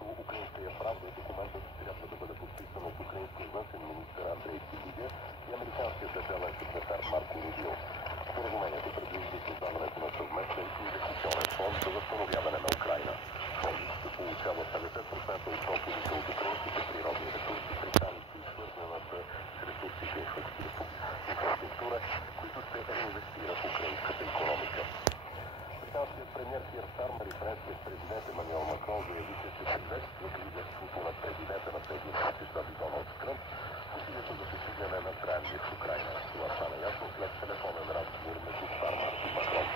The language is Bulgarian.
както украинския правда, документът трябва да бъде подписан от украинския външен министър Андрей Сибига и американският държавен секретар Марко Рубио. Споразумението предвижда създаването на съвместен инвестиционен фонд за възстановяване на Украйна. Фондът ще получава 50% от доходите от украинските природни ресурси, пристанища и свързаната с ресурсите инфраструктура, които ще реинвестира в украинската икономика. Британският премиер Кир Стармер и френският президент Емануел Макрон заяви, че ще приветстват лидерството на президента на Съединените щати Доналд Тръмп в усилието за постигане на траен мир в Украйна. Това стана ясно след телефонен разговор между Стармер и Макрон.